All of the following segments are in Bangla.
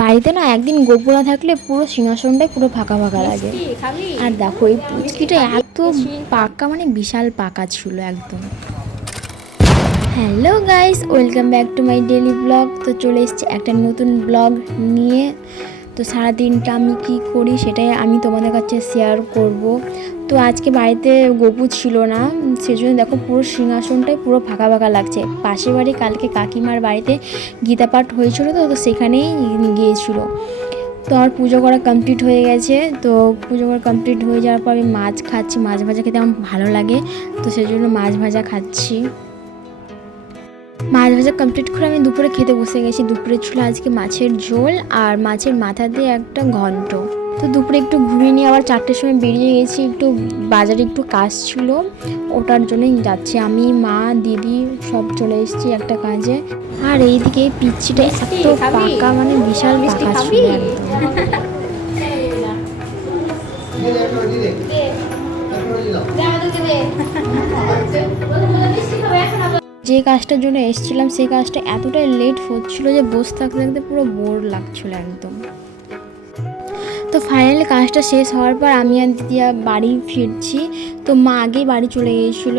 বাড়িতে না একদিন গোপুরা থাকলে পুরো সিংহাসনটাই পুরো ফাঁকা ফাঁকা লাগে। আর দেখো এই পুচকিটা এত পাকা, মানে বিশাল পাকা ছিল একদম। Hello guys, welcome back to my daily blog. তো চলে এসেছি একটা নতুন ব্লগ নিয়ে। তো সারাদিনটা আমি কি করি সেটাই আমি তোমাদের কাছে শেয়ার করব। তো আজকে বাড়িতে গপু ছিল না, সেজন্য দেখো পুরো সিংহাসনটাই পুরো ফাঁকা ফাঁকা লাগছে। পাশের বাড়ি কালকে কাকিমার বাড়িতে গীতা পাঠ হয়েছিল, তো সেখানেই গিয়েছিল। তো আমার পুজো করা কমপ্লিট হয়ে গেছে। তো পুজো করা কমপ্লিট হয়ে যাওয়ার পর আমি মাছ খাচ্ছি। মাছ ভাজা খেতে আমার ভালো লাগে, তো সেই জন্য মাছ ভাজা খাচ্ছি। মাছ ভাজা কমপ্লিট করে আমি দুপুরে খেতে বসে গেছি। দুপুরে ছিল আজকে মাছের ঝোল আর মাছের মাথা দিয়ে একটা ঘন্ট। তো দুপুরে একটু ঘুমিয়ে নিয়ে আবার 4টের সময় বেরিয়ে গেছি, একটু বাজারে একটু কাজ ছিল, ওটার জন্যই যাচ্ছি। আমি, মা, দিদি সব চলে এসেছি একটা কাজে। আর এইদিকে পিচ্ছিটা এত পাকা, মানে বিশাল পাকা ছিল একদম। যে কাজটার জন্য এসেছিলাম সেই কাজটা এতটাই লেট হচ্ছিল যে বসে থাকতে থাকতে পুরো বোর লাগছিল একদম। তো ফাইনালি কাজটা শেষ হওয়ার পর আমি আর দিদিয়া বাড়ি ফিরছি। তো মা আগেই বাড়ি চলে গিয়েছিলো।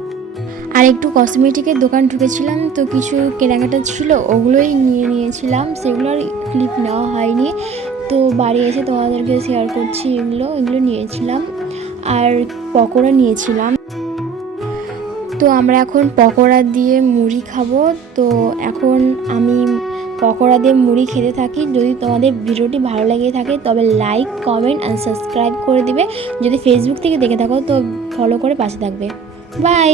আর একটু কসমেটিকের দোকান ঢুকেছিলাম, তো কিছু কেনাকাটা ছিল ওগুলোই নিয়েছিলাম, সেগুলোর ক্লিপ নেওয়া হয়নি। তো বাড়ি এসে তোমাদেরকে শেয়ার করছি, এগুলো নিয়েছিলাম। আর পকোড়া নিয়েছিলাম। তো আমরা এখন পকোড়া দিয়ে মুড়ি খাবো। তো এখন আমি পকোড়া দিয়ে মুড়ি খেতে থাকি। যদি তোমাদের ভিডিওটি ভালো লেগে থাকে তবে লাইক, কমেন্ট অ্যান্ড সাবস্ক্রাইব করে দিবে। যদি ফেসবুক থেকে দেখে থাকো তো ফলো করে পাশে থাকবে। বাই।